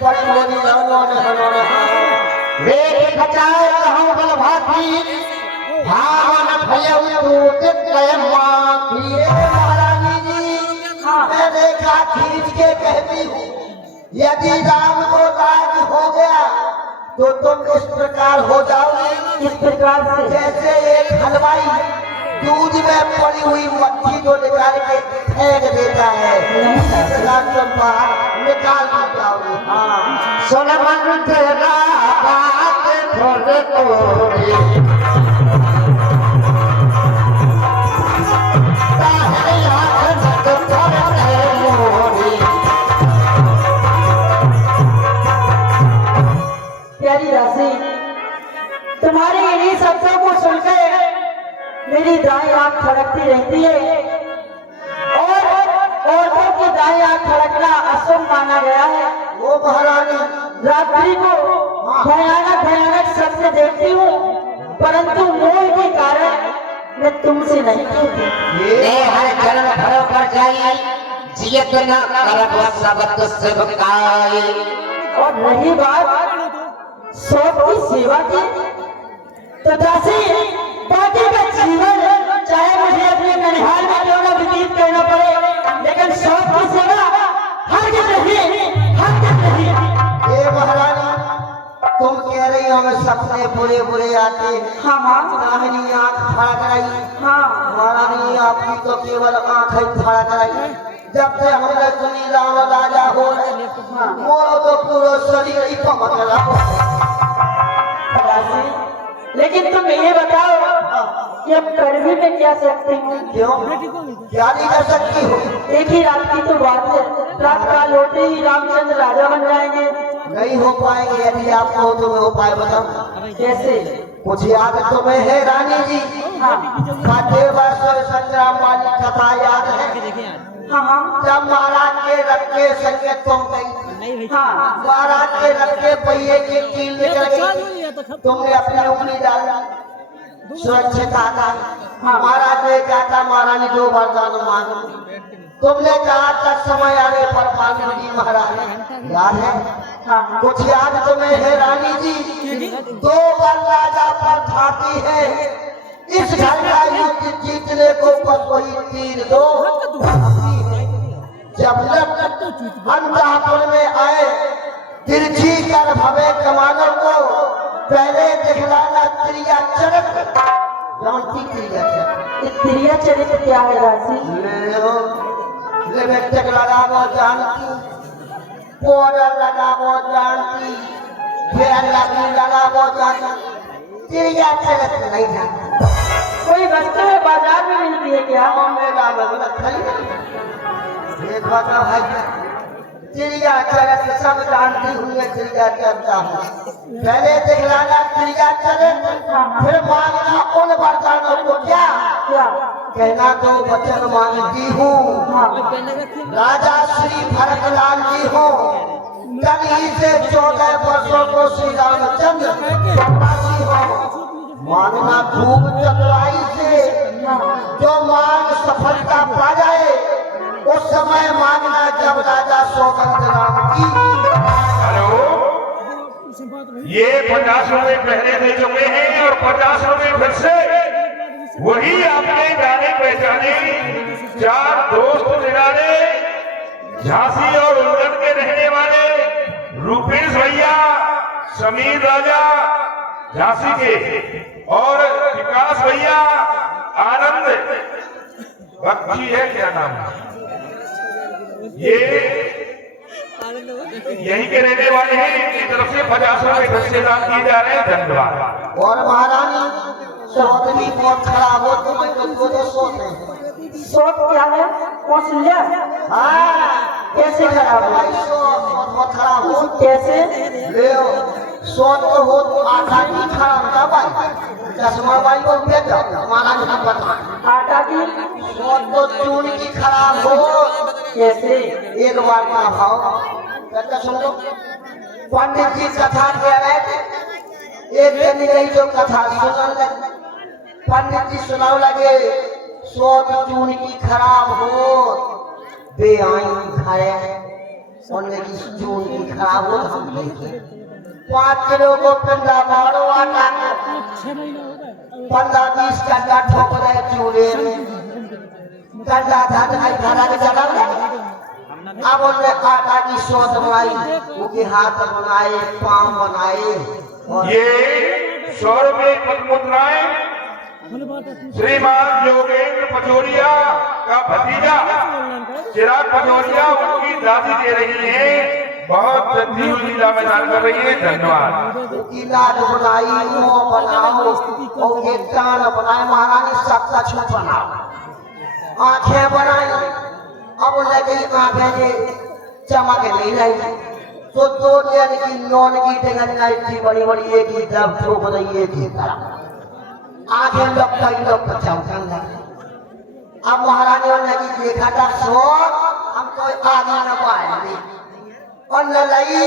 पटोरी वेद खचाए कहूं बलभाती भावन भयउ दूत कय माखी। महारानी जी मैं देखा खींच के कहती हूँ यदि राम को राज हो गया तो तुम इस प्रकार हो जाओगे। इस प्रकार से जैसे एक हलवाई दूध में पड़ी हुई मक्खी को निकाल के फेंक देता है तुम बाहर निकाल के जाओगे। सोलमन तेरा बात थोड़े थोड़े प्यारी दासी, तुम्हारे इन्हीं शब्दों को सुनकर मेरी दाएं आंख फड़कती रहती है और औरतों की दाएं आंख फड़कना अशुभ माना गया है। वो महारानी रात्रि को भयानक भयानक शब्द देखती हूँ परंतु मोह के कारण मैं तुमसे नहीं कहती। ये हर जन्म भरो पर जाई जियत न करब सबत सेवकाई। और रही बात सौंप की सेवा की तो दासी बाकी का जीवन चाहे मुझे अपने ननिहाल में क्यों न व्यतीत करना पड़े लेकिन सौंप की सेवा हरगिज़ नहीं। ये महारानी तुम कह रही हो हमें सपने बुरे बुरे आते हैं। हाँ हाँ दाहिनी आंख फड़क रही। हाँ महारानी आपकी तो केवल आंख ही फड़क रही। जब से हमने सुनी राम राजा हो रहे मोरो तो पूरा शरीर ही पमक रहा। लेकिन तुम ये बताओ कि अब कर भी मैं क्या सकती हूँ? क्यों क्या नहीं कर सकती हो? एक ही रात की तो बात है, रात काल होते ही रामचंद्र राजा बन जाएंगे। नहीं हो पाएंगे। यदि आप कहो तो मैं उपाय बताऊं। कैसे? कुछ याद तुम्हें है रानी जी? हाँ देवासुर संग्राम वाली कथा याद है? हाँ हाँ जब महाराज के रथ के संगे तुम गई, हाँ महाराज के रथ के पहिए की कील निकल गई, तुमने अपनी उंगली डाली सुरक्षित आका। महाराज ने कहा था महारानी दो वरदान मांगो। तुमने कहा था समय आने पर मांगेंगी महाराज। याद है? कुछ याद तुम्हें है रानी जी? दो बार राजा पर ठाती है इस घर का युद्ध जीतने को बस वही तीर दो। जब अंतःपुर में आए तिरछी कर भवे कमानों को पहले दिखलाना क्रिया चरित्र। जानती क्रिया चरित्र? क्रिया चरित्र क्या है दासी? लिपस्टिक लगावो जानती, पाउडर लगावो जानती, फेयर लवली लगावो जानती, क्रिया चरित्र नहीं जानती। कोई वस्तु बाजार में मिलती है क्या? मेला में खरीद देखो तो है चिड़िया चरित्र सब जानती हुई है। चिड़िया चरता हूँ पहले दिखलाना क्रिया चरित्र फिर मांगना उन वरदानों को। क्या कहना तो वचन मांगती हूँ राजा श्री भरतलाल जी हो। कल ही से 14 वर्षों को श्री रामचंद्र वनवासी हो। मांगना खूब चतुराई से जो मांग सफलता पा जाए उस समय मांगना जब राजा सौगंध राम की। हेलो, ये 50 रुपए पहले दे चुके हैं और 50 रुपए फिर से वही आपने जाने पहचाने 4 दोस्त निराले झांसी और उल्लन के रहने वाले रूपेश भैया, समीर राजा झांसी के और विकास भैया आनंद बख्शी है क्या नाम है ये यहीं के रहने वाले हैं। इनकी तरफ से 50 रुपए फिर से दान किए जा रहे हैं। धन्यवाद। और महारानी शौक भी बहुत खराब हो तो मैं तुमको तो सोच शौक क्या है? कौशल्या? कैसे खराब हो? बहुत खराब हो। कैसे? ले सोच तो हो आटा की खराब का भाई चश्मा भाई को भेज दो महाराज का पता। आटा की सोच तो चून की खराब हो। कैसे? एक बार का भाव कहते सुन लो। पंडित जी कथा कह रहे थे। एक दिन यही जो कथा सुनने लगे पंडित जी सुनाओ लगे सोच चून की खराब हो बेआई खाए उनने की जून की खराब हो हम देखे 5 किलो को पिंडा मारो आटा 15-20 कंडा ठोक रहे चूल्हे में कंडा था खाना के जगह में अब उनने आटा की सोच बनाई उनके हाथ बनाए पांव बनाए और ये 100 रुपए मुद्राएं श्रीमान योगेंद्र पचौरिया का भतीजा चिराग पचौरिया उनकी दादी दे रही है। बहुत जल्दी लीला में दान कर रही है। धन्यवाद। उनकी लाज बनाई मुंह बनाओ और ये कान बनाए महारानी सबका छुप बनाओ आंखें बनाई अब लगी आंखें ये चमक नहीं रही तो 2 दिन की नॉन की टेंगन थी बड़ी बड़ी एक ही तरफ ठोक रही है की तरफ आंखें लोग चमकन लगी। अब महारानी ने देखा था सो हम कोई आगे न पाएंगे और न लगी